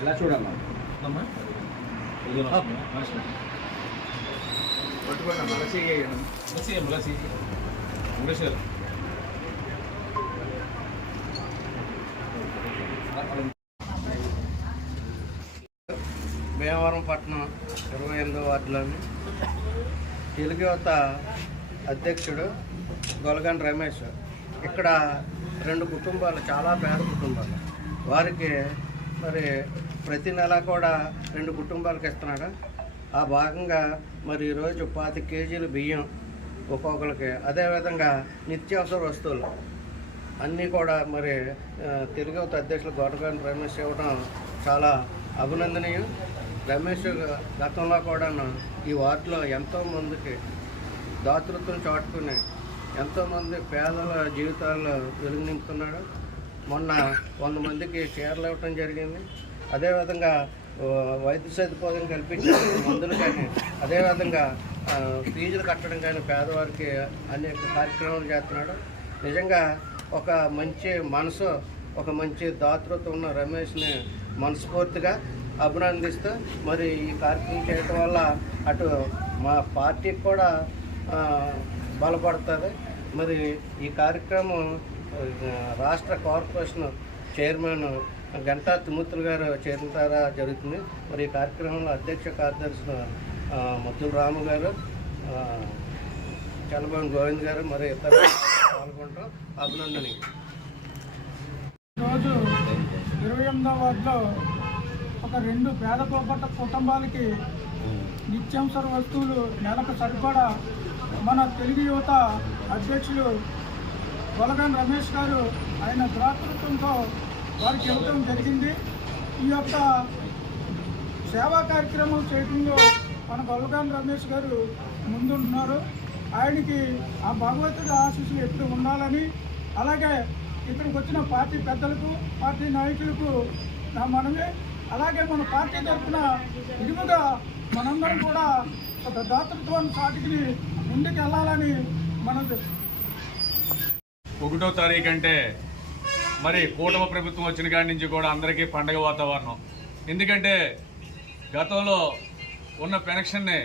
ఇలా చూడమ్మా భీమవరం పట్టణం 28వ వార్డులోని తెలుగు యువత అధ్యక్షుడు గొలగంటి రమేష్. ఇక్కడ 2 కుటుంబాలు, చాలా పేద కుటుంబాలు, వారికి మరి ప్రతి నెల కూడా 2 కుటుంబాలకు ఇస్తున్నాడు. ఆ భాగంగా మరి ఈరోజు 25 కేజీలు బియ్యం ఒక్కొక్కరికి, అదేవిధంగా నిత్యావసర వస్తువులు అన్నీ కూడా మరి తెలుగు యువత అధ్యక్షులు గొలగంటి రమేష్ ఇవ్వడం చాలా అభినందనీయం. రమేష్ గతంలో కూడా ఈ వార్డులో ఎంతోమందికి దాతృత్వం చాటుకుని ఎంతోమంది పేదల జీవితాల్లో వెలుగు నింపుతున్నాడు. మొన్న 100 మందికి చీరలు ఇవ్వటం జరిగింది. అదేవిధంగా వైద్య సదుపాయం కల్పించే మందులు కానీ, అదేవిధంగా ఫీజులు కట్టడం కానీ పేదవారికి అనేక కార్యక్రమాలు చేస్తున్నాడు. నిజంగా ఒక మంచి మనసు, ఒక మంచి దాతృత్వం ఉన్న రమేష్ని మనస్ఫూర్తిగా అభినందిస్తూ మరి ఈ కార్యక్రమం చేయటం వల్ల అటు మా పార్టీకి కూడా బలపడుతుంది. మరి ఈ కార్యక్రమం రాష్ట్ర కార్పొరేషన్ చైర్మన్ గంటా తిమ్మతులు గారు చేతుల ద్వారా జరుగుతుంది. మరి ఈ కార్యక్రమంలో అధ్యక్ష కార్యదర్శులు ముత్తుల రాము గారు, చలబోని గోవింద్ గారు, మరి ఇతర పాల్గొనడం అభినందనీయం. ఈరోజు 28వ వార్డులో ఒక 2 పేద కుటుంబాలకి నిత్యావసర వస్తువులు నెలకు సరిపడా మన తెలుగు యువత అధ్యక్షులు గొలగంటి రమేష్ గారు ఆయన దాతృత్వంతో వారికి ఇవ్వడం జరిగింది. ఈ యొక్క సేవా కార్యక్రమం చేయడంలో మన గొలగంటి రమేష్ గారు ముందుంటున్నారు. ఆయనకి ఆ భగవంతుడి ఆశీస్సులు ఎప్పుడు ఉండాలని, అలాగే ఇక్కడికి వచ్చిన పార్టీ పెద్దలకు, పార్టీ నాయకులకు నా మనమే, అలాగే మన పార్టీ తరఫున ఇరువుగా మనందరం కూడా ఒక దాతృత్వాన్ని చాటికి ముందుకు వెళ్ళాలని మనం 1వ తారీఖు అంటే మరి కూటమి ప్రభుత్వం వచ్చిన కాడి నుంచి కూడా అందరికీ పండగ వాతావరణం. ఎందుకంటే గతంలో ఉన్న పెన్షన్ని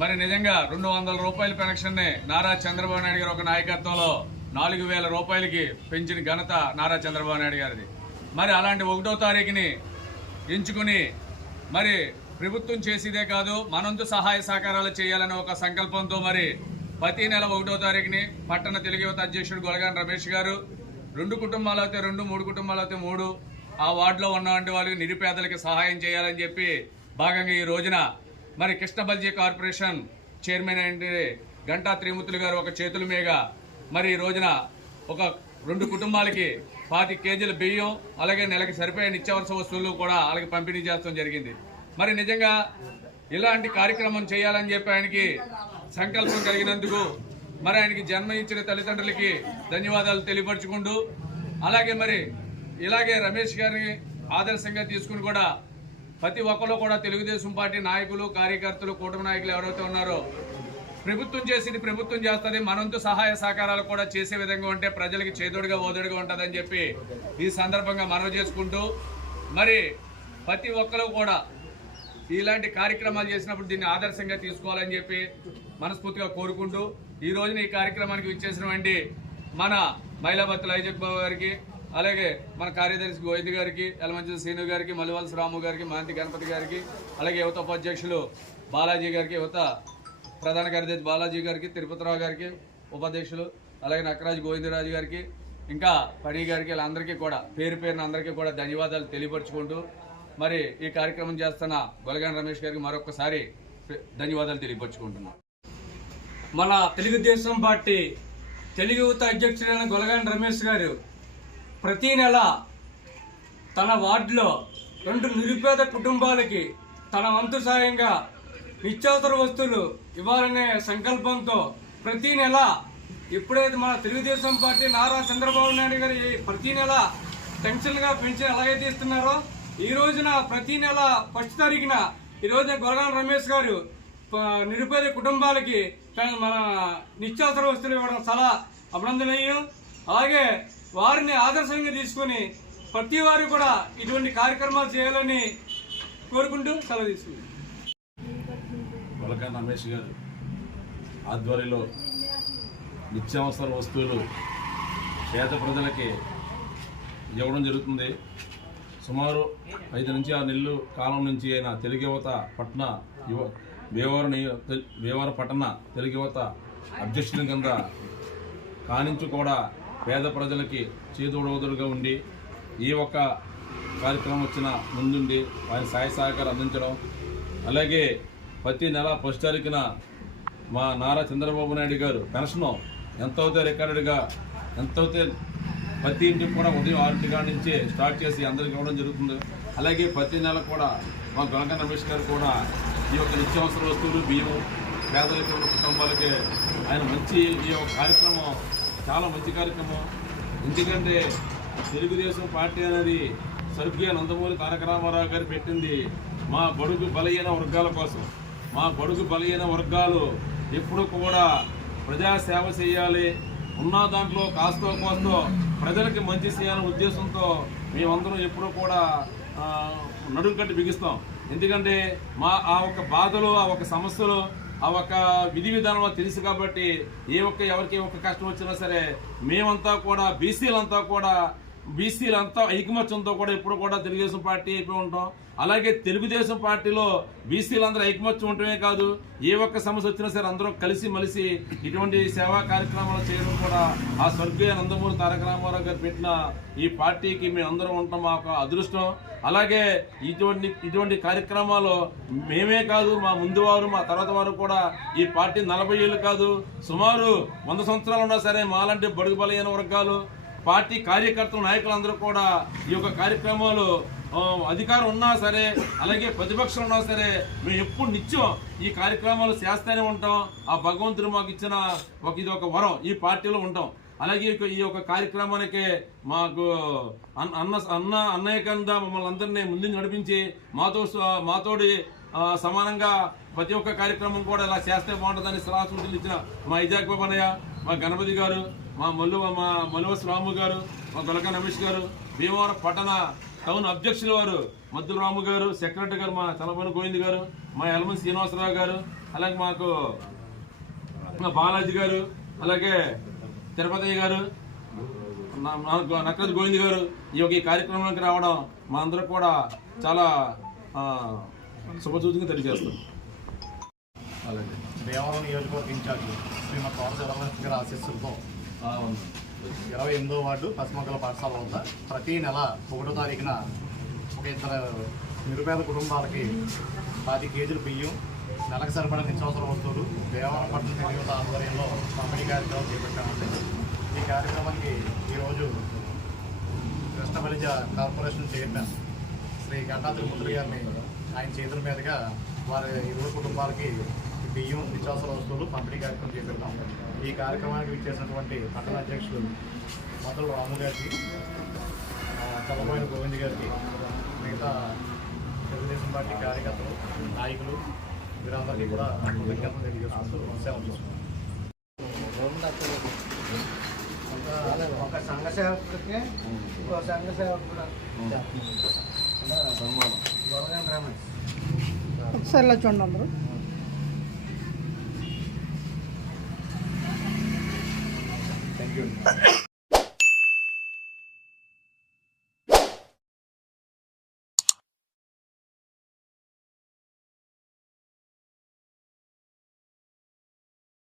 మరి నిజంగా 200 రూపాయల పెన్షన్ని నారా చంద్రబాబు నాయుడు గారు ఒక నాయకత్వంలో 4000 రూపాయలకి పెంచిన ఘనత నారా చంద్రబాబు నాయుడు గారిది. మరి అలాంటి 1వ తారీఖుని ఎంచుకుని మరి ప్రభుత్వం చేసేదే కాదు, మనంతు సహాయ సహకారాలు చేయాలనే ఒక సంకల్పంతో మరి ప్రతి నెల 1వ తారీఖుని పట్టణ తెలుగు యువత అధ్యక్షుడు గొలగంటి రమేష్ గారు 2 కుటుంబాలు అయితే 2, 3 కుటుంబాలు అయితే 3 ఆ వార్డులో ఉన్నటువంటి వాళ్ళకి నిరుపేదలకి సహాయం చేయాలని చెప్పి భాగంగా ఈ రోజున మరి కృష్ణబల్జీ కార్పొరేషన్ చైర్మన్ అంటే గంటా త్రిమూర్తులు గారు ఒక చేతుల మీద మరి ఈ రోజున ఒక 2 కుటుంబాలకి 25 కేజీల బియ్యం, అలాగే నెలకి సరిపోయే నిత్యావసర వస్తువులు కూడా వాళ్ళకి పంపిణీ చేయడం జరిగింది. మరి నిజంగా ఇలాంటి కార్యక్రమం చేయాలని చెప్పి ఆయనకి సంకల్పం కలిగినందుకు మరి ఆయనకి జన్మ ఇచ్చిన తల్లిదండ్రులకి ధన్యవాదాలు తెలియపరుచుకుంటూ, అలాగే మరి ఇలాగే రమేష్ గారిని ఆదర్శంగా తీసుకుని కూడా ప్రతి ఒక్కరు కూడా తెలుగుదేశం పార్టీ నాయకులు, కార్యకర్తలు, కూటమి నాయకులు ఎవరైతే ఉన్నారో ప్రభుత్వం చేసింది ప్రభుత్వం చేస్తుంది, మనంతో సహాయ సహకారాలు కూడా చేసే విధంగా ఉంటే ప్రజలకి చేదోడుగా ఓదోడుగా ఉంటుందని చెప్పి ఈ సందర్భంగా మనవి చేసుకుంటూ, మరి ప్రతి ఒక్కరు కూడా ఇలాంటి కార్యక్రమాలు చేసినప్పుడు దీన్ని ఆదర్శంగా తీసుకోవాలని చెప్పి మనస్ఫూర్తిగా కోరుకుంటూ, ఈ రోజున ఈ కార్యక్రమానికి విచ్చేసినటువంటి మన మైలాబత్తుల ఐజక్ బాబు గారికి, అలాగే మన కార్యదర్శి గోవింద్ గారికి, యలమంచి శ్రీను గారికి, మల్లివలస రాము గారికి, మహంతి గణపతి గారికి, అలాగే యువత ఉపాధ్యక్షులు బాలాజీ గారికి, యువత ప్రధాన కార్యదర్శి బాలాజీ గారికి, తిరుపతిరావు గారికి ఉపాధ్యక్షులు, అలాగే నక్కరాజు గోవిందరాజు గారికి, ఇంకా పడి గారికి, వీళ్ళందరికీ కూడా పేరు పేరున అందరికీ కూడా ధన్యవాదాలు తెలియపరుచుకుంటూ, మరి ఈ కార్యక్రమం చేస్తున్న గొలగంటి రమేష్ గారికి మరొకసారి ధన్యవాదాలు తెలియపరుచుకుంటున్నాం. మన తెలుగుదేశం పార్టీ తెలుగు యువత అధ్యక్షుడైన గొలగంటి రమేష్ గారు ప్రతి నెల తన వార్డులో 2 నిరుపేద కుటుంబాలకి తన వంతు సాయంగా నిత్యావసర వస్తువులు ఇవ్వాలనే సంకల్పంతో ప్రతి నెల ఎప్పుడైతే మన తెలుగుదేశం పార్టీ నారా చంద్రబాబు నాయుడు గారు ప్రతి నెల పెన్షన్గా పెన్షన్ ఎలాగైతే ఇస్తున్నారో ఈ రోజున ప్రతి నెల 1వ తారీఖున ఈ రోజున గొలగాన రమేష్ గారు నిరుపేద కుటుంబాలకి మన నిత్యావసర వస్తువులు ఇవ్వడం చాలా అభినందనీయం. అలాగే వారిని ఆదర్శంగా తీసుకొని ప్రతి వారు కూడా ఇటువంటి కార్యక్రమాలు చేయాలని కోరుకుంటూ సెలవు తీసుకుంటాం. గొలగాన రమేష్ గారు ఆధ్వర్యంలో నిత్యావసర వస్తువులు పేద ప్రజలకి ఇవ్వడం జరుగుతుంది. సుమారు 5 నుంచి 6 నెలలు కాలం నుంచి ఆయన తెలుగు యువత పట్టణ భీమవరం పట్టణ తెలుగు యువత అధ్యక్షుల కింద కానించి కూడా పేద ప్రజలకి చేదోడోదుడుగా ఉండి ఈ ఒక్క కార్యక్రమం వచ్చిన ముందుండి వారి సహాయ సహకారం అందించడం, అలాగే ప్రతి నెల 1వ తారీఖున మా నారా చంద్రబాబు నాయుడు గారు పెన్షన్ ఎంత అవుతే రికార్డుగా ఎంత అవుతే ప్రతి ఇంటికి కూడా ఉదయం 6 నుంచి స్టార్ట్ చేసి అందరికి ఇవ్వడం జరుగుతుంది. అలాగే ప్రతి నెల కూడా మా గొలగాన రమేష్ గారు కూడా ఈ యొక్క నిత్యావసర వస్తువులు బియ్యం పేదలకి ఉన్న కుటుంబాలకి ఆయన మంచి ఈ యొక్క కార్యక్రమం చాలా మంచి కార్యక్రమం. ఎందుకంటే తెలుగుదేశం పార్టీ అనేది స్వర్గీయ నందమూరి తారక రామారావు గారు పెట్టింది మా బడుగు బలహీన వర్గాల కోసం. మా బడుగు బలహీన వర్గాలు ఎప్పుడు కూడా ప్రజాసేవ చేయాలి, ఉన్న దాంట్లో కాస్తో కోస్తో ప్రజలకి మంచి చేయాలనే ఉద్దేశంతో మేమందరం ఎప్పుడూ కూడా నడుము కట్టి బిగిస్తాం. ఎందుకంటే ఆ ఒక్క బాధలు, ఆ ఒక్క సమస్యలు, ఆ ఒక్క విధి విధానంలో తెలుసు కాబట్టి ఎవరికి ఒక్క కష్టం వచ్చినా సరే మేమంతా కూడా బీసీలంతా ఐకమత్యంతో కూడా ఎప్పుడు కూడా తెలుగుదేశం పార్టీ అయిపోయి ఉంటాం. అలాగే తెలుగుదేశం పార్టీలో బీసీలందరూ ఐకమత్యం ఉండటమే కాదు, ఏ ఒక్క సమస్య వచ్చినా సరే అందరూ కలిసి మలిసి ఇటువంటి సేవా కార్యక్రమాలు చేయడం కూడా ఆ స్వర్గీయ నందమూరి తారక రామారావు గారు పెట్టిన ఈ పార్టీకి మేము అందరం ఉంటాం మా ఒక అదృష్టం. అలాగే ఇటువంటి కార్యక్రమాలు మేమే కాదు, మా ముందు వారు మా తర్వాత వారు కూడా ఈ పార్టీ 40 ఏళ్ళు కాదు సుమారు 100 సంవత్సరాలు ఉన్నా సరే మాలాంటి బడుగు బలహీన వర్గాలు పార్టీ కార్యకర్తలు నాయకులందరూ కూడా ఈ యొక్క కార్యక్రమాలు అధికారం ఉన్నా సరే అలాగే ప్రతిపక్షం ఉన్నా సరే మేము ఎప్పుడు నిత్యం ఈ కార్యక్రమాలు చేస్తూనే ఉంటాం. ఆ భగవంతుడు మాకు ఇచ్చిన ఇది ఒక వరం, ఈ పార్టీలో ఉంటాం. అలాగే ఈ యొక్క కార్యక్రమానికి మాకు అన్నయ్య కింద మమ్మల్ని అందరినీ ముందుకు నడిపించి మాతోడి సమానంగా ప్రతి ఒక్క కార్యక్రమం కూడా ఇలా చేస్తే బాగుంటుందని సలహా సూచనలు ఇచ్చిన మా ఇజాక్ బాబన్నయ్య, మా గణపతి గారు, మా మల్లువస్ రాము గారు, మా గొలగాన రమేష్ గారు, భీమవరం పట్టణ టౌన్ అధ్యక్షుల వారు మద్దుల రాము గారు, సెక్రటరీ గారు మా చలపని గోవింద్ గారు, మా యలమని శ్రీనివాసరావు గారు, అలాగే మాకు మా బాలాజీ గారు, అలాగే తిరుపతి గారు, నక్కది గోవింద్ గారు ఈ కార్యక్రమానికి రావడం మా అందరూ కూడా చాలా శుభసూచనగా తెలియజేస్తాం. అలాగే భీమవరం నియోజకవర్గ ఇన్ఛార్జి శ్రీమతి తోటశీల గారి ఆశీస్సులతో 28వ వార్డు పశ్చిమగల పాఠశాల వద్ద ప్రతి నెల 1వ తారీఖున ఒక 2 నిరుపేద కుటుంబాలకి 10 కేజీల బియ్యం, నెలకు సరిపడా నిత్యావసర వస్తువులు భీమవరం పట్టణ తెలుగు ఆధ్వర్యంలో పంపిణీ కార్యక్రమం చేపట్టామండి. ఈ కార్యక్రమానికి ఈరోజు కృష్ణబలిజ కార్పొరేషన్ చైర్మన్ శ్రీ గంటా తిరుమూర్తి గారిని ఆయన చేతుల మీదుగా వారి 20 కుటుంబాలకి బియ్యం నిత్యావసర వస్తువులు పంపిణీ కార్యక్రమం చేపడతాం. ఈ కార్యక్రమానికి విచ్చేసినటువంటి పట్టణ అధ్యక్షులు మద్దుల రాము గారికి, చల్లబోయిన గోవింద్ గారికి, మిగతా తెలుగుదేశం పార్టీ కార్యకర్తలు, నాయకులు వీరందరికీ కూడా కృతజ్ఞతలు తెలియజేస్తూ సేవలు చూస్తున్నాం. ఒక సంఘ సేవకుడికి ఇంకో సంఘ సేవకుడు గొలగాన రమేష్ ఒకసారి ఇలా చూడండి అందరూ. Thank you.